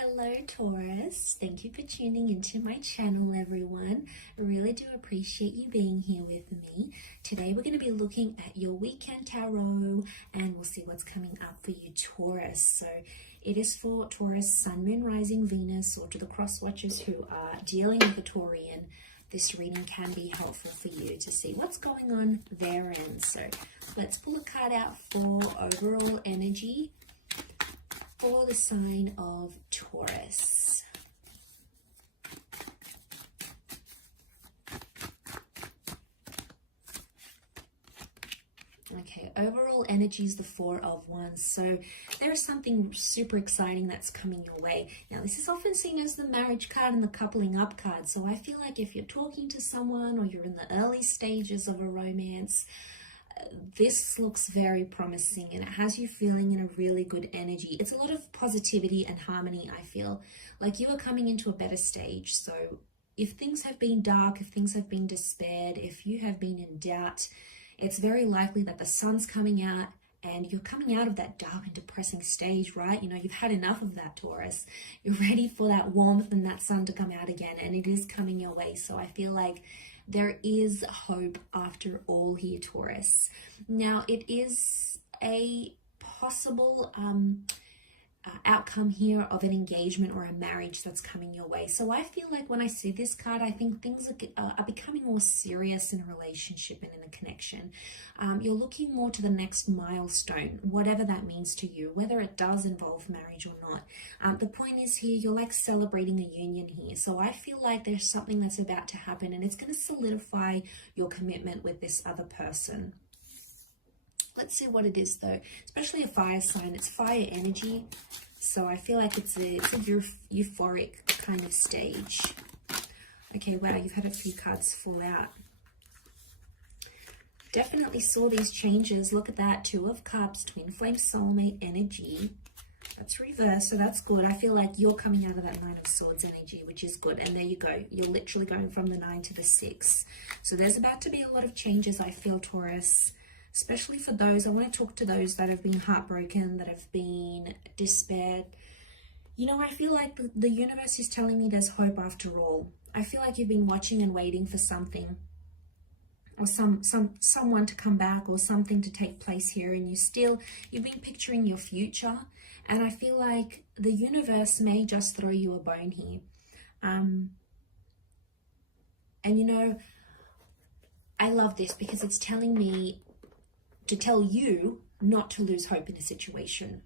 Hello Taurus, thank you for tuning into my channel everyone. I really do appreciate you being here with me. Today we're going to be looking at your weekend tarot and we'll see what's coming up for you Taurus. So it is for Taurus, Sun, Moon, Rising, Venus, or to the cross watchers who are dealing with a Taurian. This reading can be helpful for you to see what's going on their end. So let's pull a card out for overall energy for the sign of Taurus. Okay, overall energy is the Four of Wands. So there is something super exciting that's coming your way. Now, this is often seen as the marriage card and the coupling up card. So I feel like if you're talking to someone or you're in the early stages of a romance, this looks very promising and it has you feeling in a really good energy. It's a lot of positivity and harmony. I feel like you are coming into a better stage. So if things have been dark, if things have been despaired, if you have been in doubt, it's very likely that the sun's coming out and you're coming out of that dark and depressing stage, right? You know, you've had enough of that, Taurus. You're ready for that warmth and that sun to come out again, and it is coming your way. So I feel like there is hope after all here, Taurus. Now, it is a possible outcome here of an engagement or a marriage that's coming your way. So I feel like when I see this card, I think things are becoming more serious in a relationship and in a connection. You're looking more to the next milestone, whatever that means to you, whether it does involve marriage or not. The point is here, you're like celebrating a union here. So I feel like there's something that's about to happen and it's going to solidify your commitment with this other person. Let's see what it is though, especially a fire sign. It's fire energy, so I feel like it's a euphoric kind of stage. Okay, wow, you've had a few cards fall out. Definitely saw these changes. Look at that, Two of Cups, twin flame soulmate energy. That's reversed, so that's good. I feel like you're coming out of that Nine of Swords energy, which is good. And there you go. You're literally going from the 9 to the 6. So there's about to be a lot of changes, I feel, Taurus. Especially for those, I want to talk to those that have been heartbroken, that have been despaired. You know, I feel like the universe is telling me there's hope after all. I feel like you've been watching and waiting for something, or someone to come back, or something to take place here, and you've been picturing your future, and I feel like the universe may just throw you a bone here. And you know, I love this because it's telling me to tell you not to lose hope in a situation,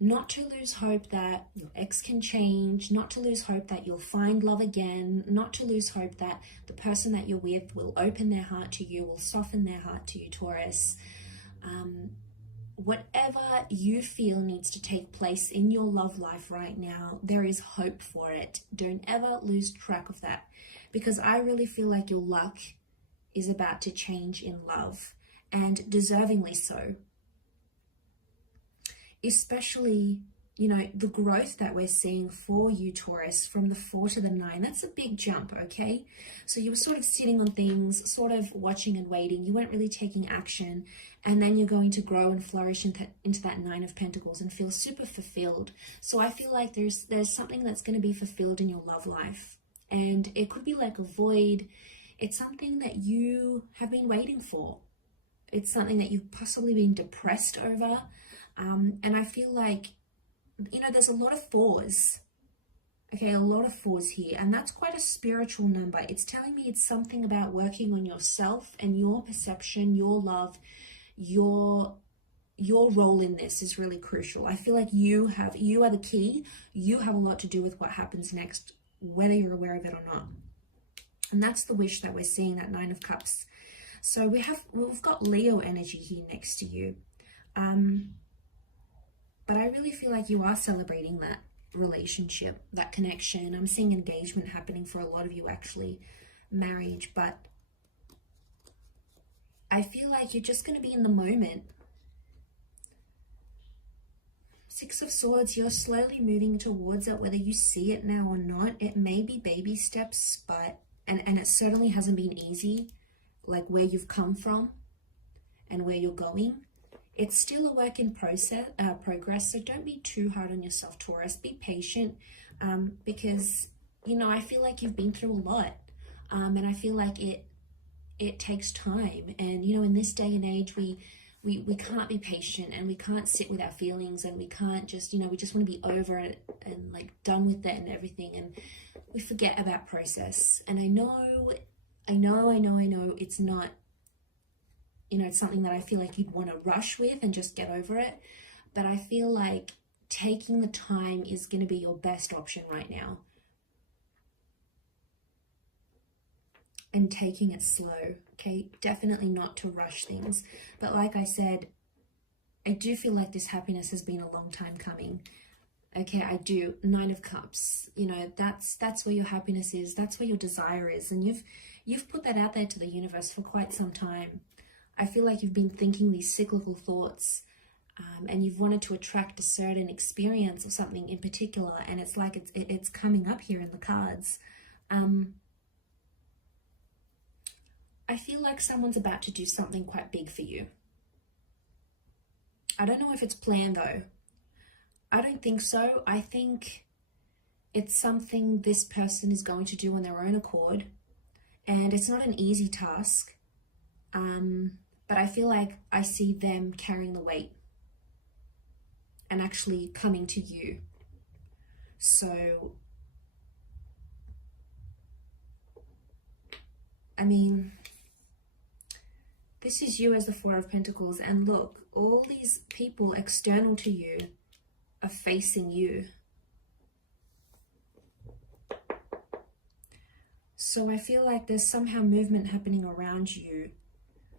not to lose hope that your ex can change, not to lose hope that you'll find love again, not to lose hope that the person that you're with will open their heart to you, will soften their heart to you, Taurus. Whatever you feel needs to take place in your love life right now, there is hope for it. Don't ever lose track of that, because I really feel like your luck is about to change in love. And deservingly so. Especially, you know, the growth that we're seeing for you, Taurus, from the 4 to the 9, that's a big jump, okay? So you were sort of sitting on things, sort of watching and waiting. You weren't really taking action. And then you're going to grow and flourish into that 9 of Pentacles and feel super fulfilled. So I feel like there's something that's going to be fulfilled in your love life. And it could be like a void. It's something that you have been waiting for. It's something that you've possibly been depressed over. And I feel like, you know, there's a lot of 4s. Okay, a lot of 4s here. And that's quite a spiritual number. It's telling me it's something about working on yourself and your perception, your love, your role in this is really crucial. I feel like you are the key. You have a lot to do with what happens next, whether you're aware of it or not. And that's the wish that we're seeing, that 9 of Cups. So we've got Leo energy here next to you. But I really feel like you are celebrating that relationship, that connection. I'm seeing engagement happening for a lot of you, actually, marriage. But I feel like you're just going to be in the moment. 6 of Swords, you're slowly moving towards it, whether you see it now or not. It may be baby steps, but, and it certainly hasn't been easy. Like where you've come from and where you're going, It's still a work in progress, so don't be too hard on yourself, Taurus. Be patient, because, you know, I feel like you've been through a lot, and I feel like it takes time. And, you know, in this day and age, we can't be patient, and we can't sit with our feelings, and we can't just, you know, we just want to be over it and like done with it and everything, and we forget about process. And I know it's not, you know, it's something that I feel like you'd want to rush with and just get over it, but I feel like taking the time is going to be your best option right now. And taking it slow, okay? Definitely not to rush things. But like I said, I do feel like this happiness has been a long time coming. Okay, I do. 9 of Cups, you know, that's where your happiness is. That's where your desire is. And you've put that out there to the universe for quite some time. I feel like you've been thinking these cyclical thoughts, and you've wanted to attract a certain experience or something in particular. And it's like it's coming up here in the cards. I feel like someone's about to do something quite big for you. I don't know if it's planned though. I don't think so. I think it's something this person is going to do on their own accord. And it's not an easy task. But I feel like I see them carrying the weight and actually coming to you. So, I mean, this is you as the 4 of Pentacles, and look, all these people external to you are facing you. So I feel like there's somehow movement happening around you.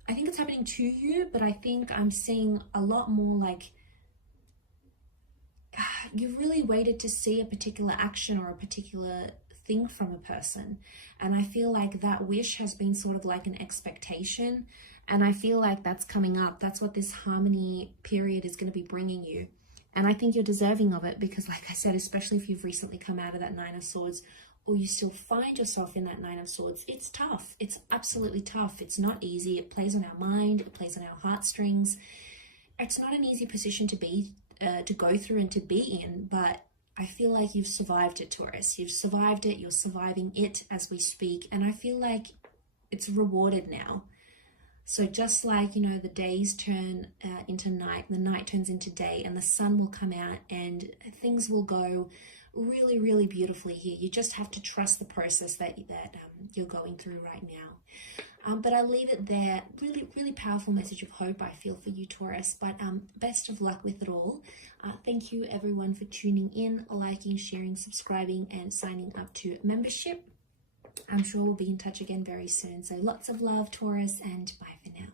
I think it's happening to you, but I think I'm seeing a lot more like you really waited to see a particular action or a particular thing from a person. And I feel like that wish has been sort of like an expectation. And I feel like that's coming up. That's what this harmony period is going to be bringing you. And I think you're deserving of it because, like I said, especially if you've recently come out of that 9 of Swords, or you still find yourself in that 9 of Swords, it's tough. It's absolutely tough. It's not easy. It plays on our mind. It plays on our heartstrings. It's not an easy position to be, to go through and to be in, but I feel like you've survived it, Taurus. You've survived it. You're surviving it as we speak. And I feel like it's rewarded now. So just like, you know, the days turn into night, the night turns into day, and the sun will come out and things will go really, really beautifully here. You just have to trust the process that you're going through right now. But I'll leave it there. Really, really powerful message of hope, I feel, for you, Taurus. But best of luck with it all. Thank you, everyone, for tuning in, liking, sharing, subscribing, and signing up to membership. I'm sure we'll be in touch again very soon. So lots of love, Taurus, and bye for now.